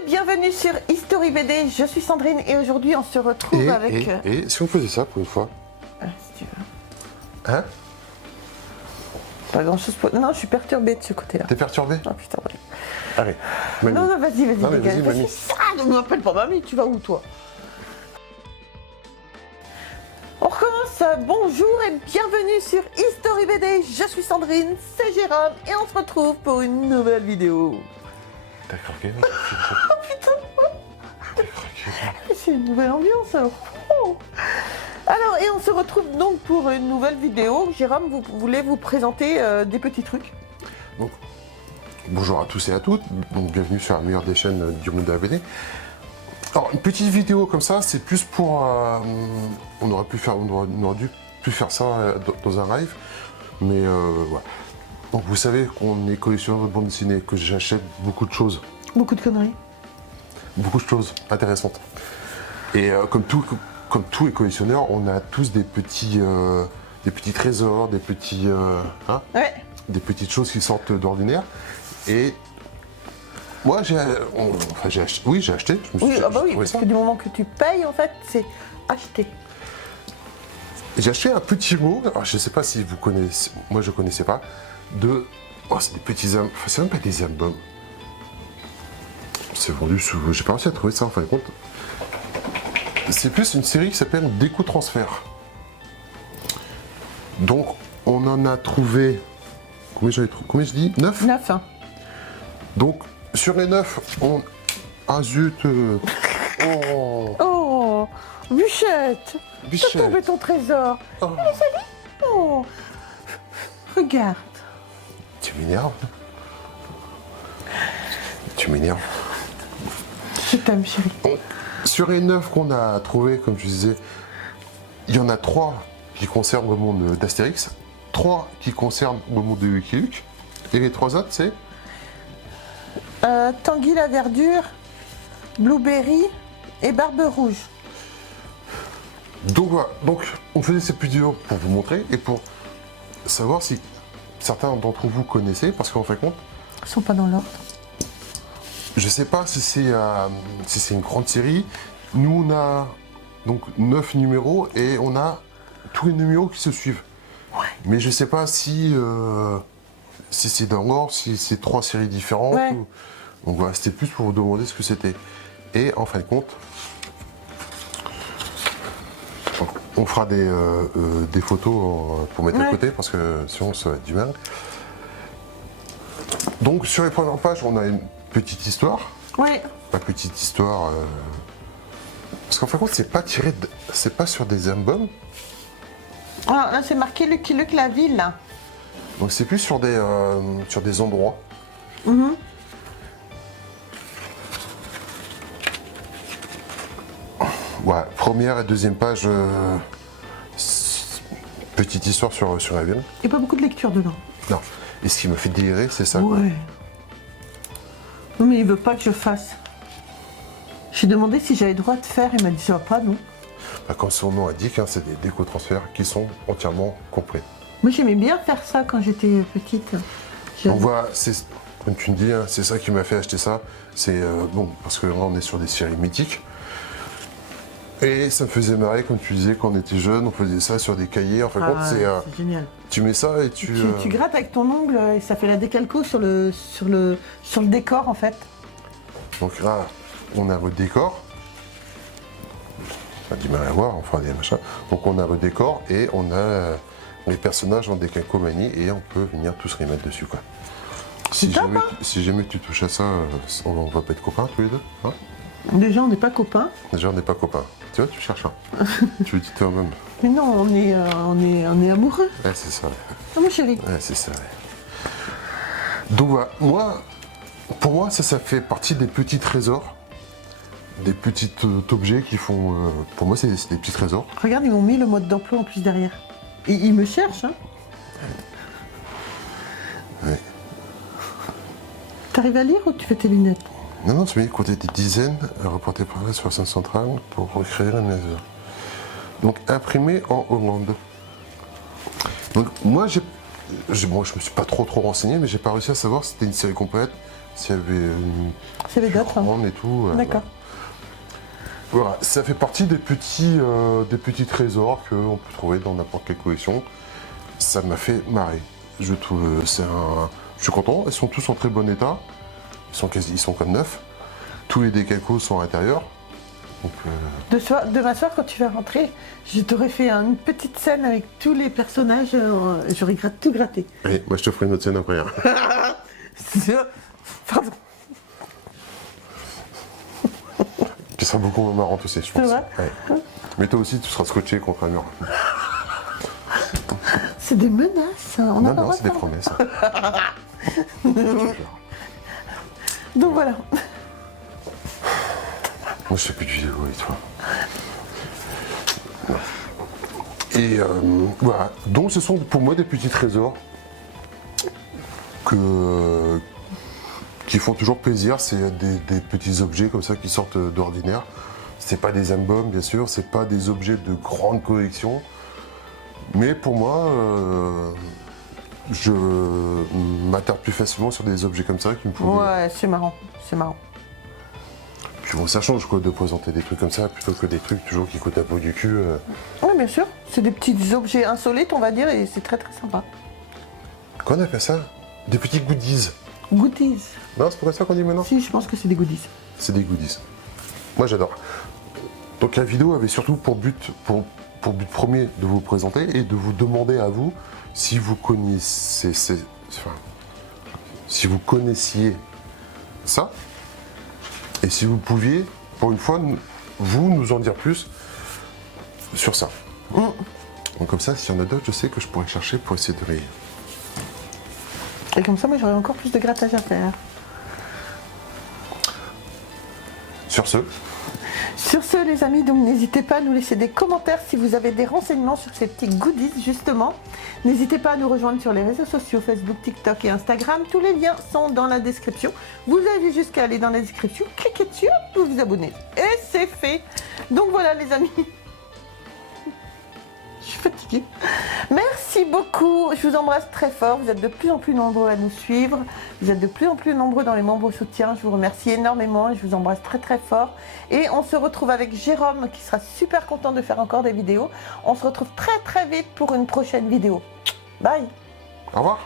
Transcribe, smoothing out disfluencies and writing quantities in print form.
et bienvenue sur History BD, je suis Sandrine et aujourd'hui on se retrouve avec... Et si on faisait ça pour une fois? Si tu veux. Hein? Pas grand chose pour... Non, je suis perturbée de ce côté-là. T'es perturbé? Oh putain, ouais. Allez, mamie. Non, vas-y, Non, mais dégage. vas-y, mamie. Ça, ne m'appelle pas mamie, tu vas où toi? On recommence, bonjour et bienvenue sur History BD, je suis Sandrine, c'est Jérôme et on se retrouve pour une nouvelle vidéo. T'as craqué? Oh putain, T'as craqué? c'est une nouvelle ambiance alors. Oh. Alors, et on se retrouve donc pour une nouvelle vidéo. Jérôme, vous voulez vous présenter des petits trucs? Donc, bonjour à tous et à toutes, donc bienvenue sur la meilleure des chaînes du monde de la BD. Alors, une petite vidéo comme ça, c'est plus pour... on aurait dû plus faire ça dans un live, mais voilà. Donc vous savez qu'on est collectionneur de bande dessinée, que j'achète beaucoup de choses. Beaucoup de conneries. Beaucoup de choses intéressantes. Et comme tous les collectionneurs, on a tous des petits trésors, des petits, Ouais. des petites choses qui sortent d'ordinaire. Et moi, j'ai acheté. Oui, j'ai acheté. Je me suis Oui, dit, ah bah j'ai oui, trouvé parce ça. que du moment que tu payes, en fait, c'est acheter. J'ai acheté un petit mot. Alors, je ne sais pas si vous connaissez. Moi, je ne connaissais pas. Oh, c'est des petits albums. Enfin, c'est même pas des albums. C'est vendu sous. J'ai pas réussi à trouver ça en fin de compte. C'est plus une série qui s'appelle Déco Transfert. Donc, on en a trouvé. Combien je dis 9 9, hein. Donc, sur les 9, on. Ah zut Oh Oh, Bûchette, t'as Bichette trouvé ton trésor. Oh, Oh, regarde. tu m'énerves. Tu m'énerves. Je t'aime, chérie. Donc, sur les 9 qu'on a trouvés, comme je disais, il y en a 3 qui concernent le monde d'Astérix, 3 qui concernent le monde de Lucky Luke, et les 3 autres, c'est Tanguy la verdure, Blueberry et Barbe rouge. Donc voilà, donc on faisait ces petites vidéos pour vous montrer et pour savoir si certains d'entre vous connaissaient, parce qu'en fin de compte, Ils sont pas dans l'ordre. je sais pas si c'est une grande série. Nous on a donc 9 numéros et on a tous les numéros qui se suivent. Ouais. Mais je sais pas si c'est dans l'ordre, si c'est 3 séries différentes. Ouais. Donc voilà, c'était plus pour vous demander ce que c'était. Et en fin de compte, on fera des photos pour mettre à côté parce que sinon ça va être du mal. Donc sur les premières pages, on a une petite histoire. Ouais. Pas petite histoire. Parce qu'en fin de compte, c'est pas sur des albums. Ah, là, c'est marqué Lucky Luke la ville, là. Donc c'est plus sur des endroits. Mhm. Ouais, première et deuxième page, petite histoire sur la ville. Il n'y a pas beaucoup de lecture dedans. Non. Et ce qui me fait délirer, c'est ça. Ouais. Non, mais il veut pas que je fasse. J'ai demandé si j'avais le droit de faire, il m'a dit ça va pas, non. Bah, comme son nom indique, hein, c'est des déco-transferts qui sont entièrement complets. Moi, j'aimais bien faire ça quand j'étais petite. Donc voilà, comme tu me dis, hein, c'est ça qui m'a fait acheter ça. C'est bon, parce que là, on est sur des séries mythiques. Et ça me faisait marrer, comme tu disais, quand on était jeune, on faisait ça sur des cahiers. En fin de compte, c'est génial. tu mets ça et Tu grattes avec ton ongle et ça fait la décalco sur le décor, en fait. Donc là, on a le décor. Ça a du mal à voir, enfin des machins. Donc on a le décor et on a les personnages en décalcomanie et on peut venir tous les mettre dessus, quoi. Si top, jamais, hein. si jamais tu touches à ça, on va pas être copains tous les deux, hein. Déjà, on n'est pas copains. Déjà, on n'est pas copains. Tu vois, tu cherches un. Tu le dis toi-même. Mais non, on est amoureux. Ouais, c'est ça. Ah, mon chéri. Ouais, c'est ça. Ouais. Donc voilà, pour moi, ça fait partie des petits trésors, des petits objets qui font. Pour moi, c'est des petits trésors. Regarde, ils m'ont mis le mode d'emploi en plus derrière. Ils me cherchent, hein. Ouais. T'arrives à lire ou tu fais tes lunettes? Non, non, c'est mis compter des dizaines, reporté par là sur la scène centrale pour recréer la maison. Donc imprimé en Hollande. Donc moi, je me suis pas trop renseigné, mais j'ai pas réussi à savoir si c'était une série complète, s'il y avait C'est les d'autres. Grande et tout. D'accord. Voilà, ça fait partie des petits trésors qu'on peut trouver dans n'importe quelle collection. Ça m'a fait marrer. Je trouve, je suis content. Ils sont tous en très bon état. Ils sont comme neufs. Tous les décalcos sont à l'intérieur. Donc, Demain soir, quand tu vas rentrer, je t'aurais fait une petite scène avec tous les personnages. J'aurais tout gratté. allez, moi je te ferai une autre scène après. Hein. Pardon. Qui sera beaucoup moins marrante aussi, je pense. C'est vrai Ouais. Mais toi aussi, tu seras scotché contre un mur. C'est des menaces. On a pas le Non, droit c'est de des faire. promesses. Je te jure. Donc voilà. Moi, je fais plus de vidéos avec toi. Et voilà. Donc, ce sont pour moi des petits trésors qui font toujours plaisir. C'est des petits objets comme ça qui sortent d'ordinaire. C'est pas des albums, bien sûr. C'est pas des objets de grande collection. Mais pour moi, je m'attarde plus facilement sur des objets comme ça qui me font. Ouais, c'est marrant. C'est marrant. Puis bon, ça change quoi de présenter des trucs comme ça plutôt que des trucs toujours qui coûtent la peau du cul. Oui, bien sûr. C'est des petits objets insolites, on va dire, et c'est très très sympa. Qu'on appelle ça? Des petits goodies. Goodies. Non, c'est pas ça qu'on dit maintenant? Si, je pense que c'est des goodies. C'est des goodies. Moi j'adore. Donc la vidéo avait surtout pour but premier de vous présenter et de vous demander à vous si vous connaissiez, si vous connaissiez ça et si vous pouviez, pour une fois, vous nous en dire plus sur ça. Donc comme ça, s'il y en a d'autres, je sais que je pourrais chercher pour essayer de les... Et comme ça, moi, j'aurais encore plus de grattage à faire. Sur ce, Sur ce, les amis, donc n'hésitez pas à nous laisser des commentaires si vous avez des renseignements sur ces petits goodies, justement. N'hésitez pas à nous rejoindre sur les réseaux sociaux, Facebook, TikTok et Instagram. Tous les liens sont dans la description. Vous avez juste qu'à aller dans la description, cliquez dessus, vous vous abonnez. Et c'est fait. Donc voilà, les amis. Je suis fatiguée. Merci beaucoup. Je vous embrasse très fort. Vous êtes de plus en plus nombreux à nous suivre. Vous êtes de plus en plus nombreux dans les membres soutiens. Je vous remercie énormément. Je vous embrasse très très fort. Et on se retrouve avec Jérôme qui sera super content de faire encore des vidéos. On se retrouve très très vite pour une prochaine vidéo. Bye. au revoir.